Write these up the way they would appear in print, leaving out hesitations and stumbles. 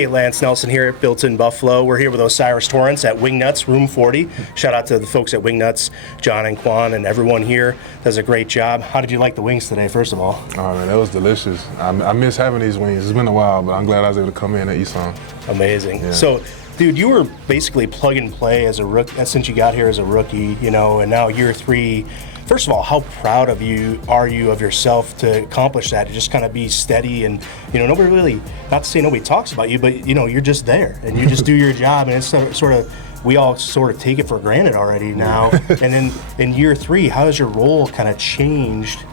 Hey, Lance Nelson here at Built-In Buffalo. We're here with O'Cyrus Torrence at WingNutz, Room 40. Shout out to the folks at WingNutz, John and Quan, and everyone here does a great job. How did you like the wings today, first of all? Oh, man, that was delicious. I miss having these wings. It's been a while, but I'm glad I was able to come in and eat some. Amazing. Yeah. So, dude, you were basically plug and play as a rookie, since you got here as a rookie, and now year 3. First of all, how proud of you are you of yourself to accomplish that, to just kind of be steady and, nobody really, not to say nobody talks about you, but, you're just there and you just do your job, and it's sort of, we all sort of take it for granted already now. And then in year 3, how has your role kind of changed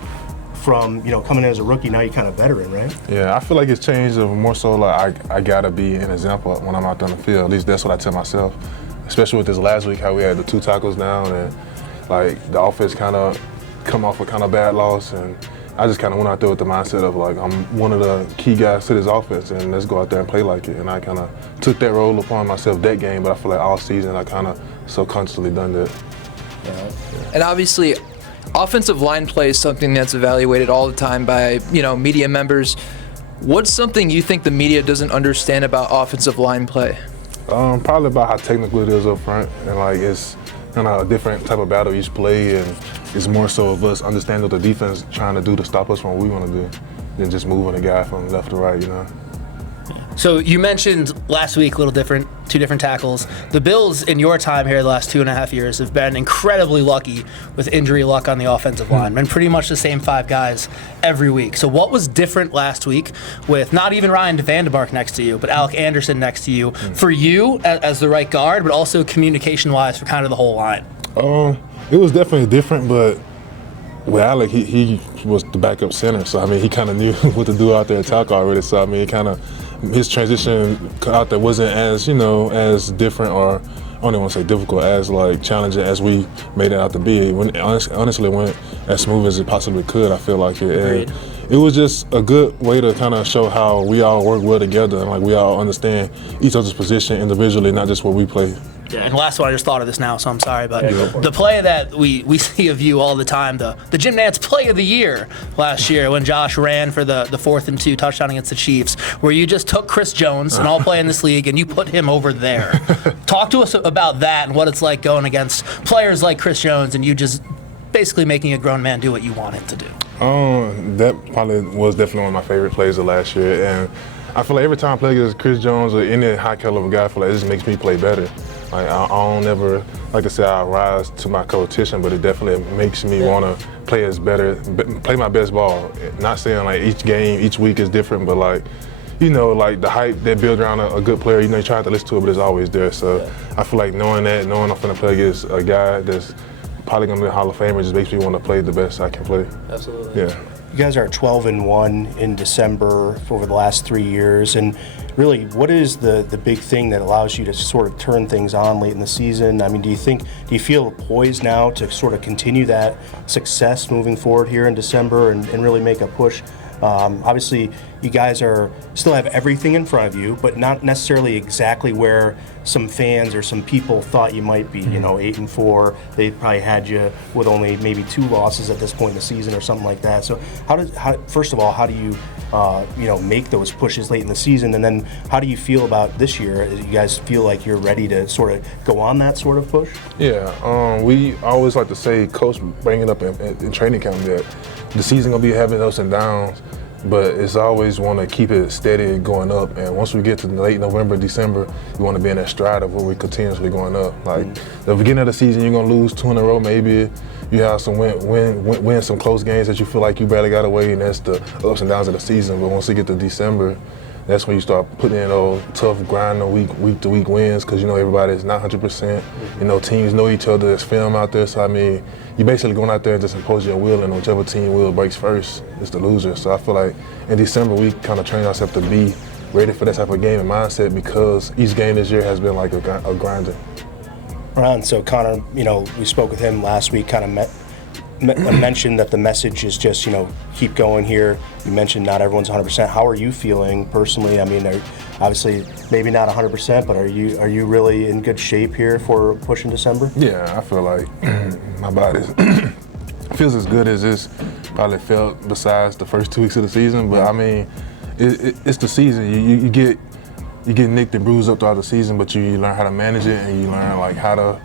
from, coming in as a rookie, now you're kind of veteran, right? Yeah, I feel like it's changed more so like I got to be an example when I'm out there on the field. At least that's what I tell myself, especially with this last week, how we had the 2 tackles down and like the offense kind of come off a kind of bad loss, and I just kind of went out there with the mindset of like, I'm one of the key guys to this offense and let's go out there and play like it. And I kind of took that role upon myself that game, but I feel like all season I kind of subconsciously done that. Yeah. And obviously, offensive line play is something that's evaluated all the time by, media members. What's something you think the media doesn't understand about offensive line play? Probably about how technical it is up front, and like it's kind of a different type of battle each play, and it's more so of us understanding what the defense trying to do to stop us from what we want to do than just moving a guy from left to right, So you mentioned last week, a little different, 2 different tackles. The Bills, in your time here the last 2.5 years, have been incredibly lucky with injury luck on the offensive line. Been pretty much the same 5 guys every week. So what was different last week with not even Ryan Vandenbark next to you, but Alec Anderson next to you, for you as the right guard, but also communication-wise for kind of the whole line? It was definitely different, but with Alec, he was the backup center, so he kind of knew what to do out there at tackle already. So his transition out there wasn't as as different, or I don't even want to say difficult, as like challenging as we made it out to be. Honestly, went as smooth as it possibly could. I feel like it. And it was just a good way to kind of show how we all work well together, and like we all understand each other's position individually, not just where we play. Yeah, and last one, I just thought of this now, so I'm sorry, but the play that we see of you all the time, the Jim Nantz play of the year last year when Josh ran for the 4th and 2 touchdown against the Chiefs, where you just took Chris Jones, an all-play in this league, and you put him over there. Talk to us about that and what it's like going against players like Chris Jones and you just basically making a grown man do what you want him to do. That probably was definitely one of my favorite plays of last year, and I feel like every time I play against Chris Jones or any high caliber guy, I feel like it just makes me play better. Like I don't ever, like I said, I rise to my competition, but it definitely makes me want to play my best ball. Not saying like each game, each week is different, but like, like the hype that builds around a good player, you try to listen to it, but it's always there. So I feel like knowing I'm going to play against a guy that's probably going to be a Hall of Famer just makes me want to play the best I can play. Absolutely. Yeah. You guys are 12-1 in December over the last 3 years, and really, what is the big thing that allows you to sort of turn things on late in the season? do you feel poised now to sort of continue that success moving forward here in December and really make a push? Obviously, you guys still have everything in front of you, but not necessarily exactly where some fans or some people thought you might be. 8-4. They probably had you with only maybe 2 losses at this point in the season or something like that. So, first of all, how do you make those pushes late in the season, and then how do you feel about this year? Do you guys feel like you're ready to sort of go on that sort of push? Yeah, we always like to say, Coach, bring it up in training camp that the season gonna be having ups and downs, but it's always want to keep it steady and going up. And once we get to late November, December, we want to be in that stride of where we continuously going up. Like the beginning of the season, you're gonna lose 2 in a row, maybe. You have some win some close games that you feel like you barely got away, and that's the ups and downs of the season. But once we get to December, that's when you start putting in those tough grind week to week wins, because everybody's not 100%. Teams know each other. There's film out there, so you're basically going out there and just impose your will, and whichever team will breaks first is the loser. So I feel like in December we kind of train ourselves to be ready for that type of game and mindset, because each game this year has been like a grinding. Right. So Connor, we spoke with him last week, kind of mentioned that the message is just, keep going here. You mentioned not everyone's 100%. How are you feeling personally? Obviously maybe not 100%, but are you really in good shape here for pushing December? Yeah, I feel like my body feels as good as it's probably felt besides the first 2 weeks of the season. But it's the season. You get you get nicked and bruised up throughout the season, but you learn how to manage it, and you learn like how to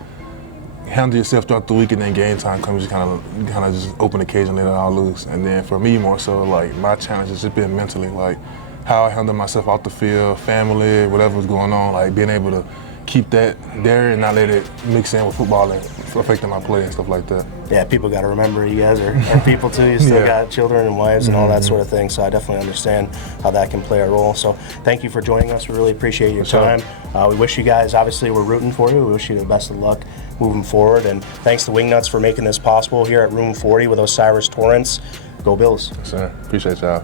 handle yourself throughout the week, and then game time comes, you kind of just open the cage and let it all loose. And then for me, more so, like my challenge has just been mentally, like how I handle myself off the field, family, whatever's going on, like being able to keep that there and not let it mix in with football and affecting my play and stuff like that. Yeah, people got to remember you guys are people too. You still got children and wives and all that sort of thing, so I definitely understand how that can play a role. So thank you for joining us. We really appreciate your time. We wish you guys, obviously we're rooting for you. We wish you the best of luck moving forward, and thanks to WingNutz for making this possible here at Room 40 with O'Cyrus Torrence. Go Bills. Yes, sir. Appreciate y'all.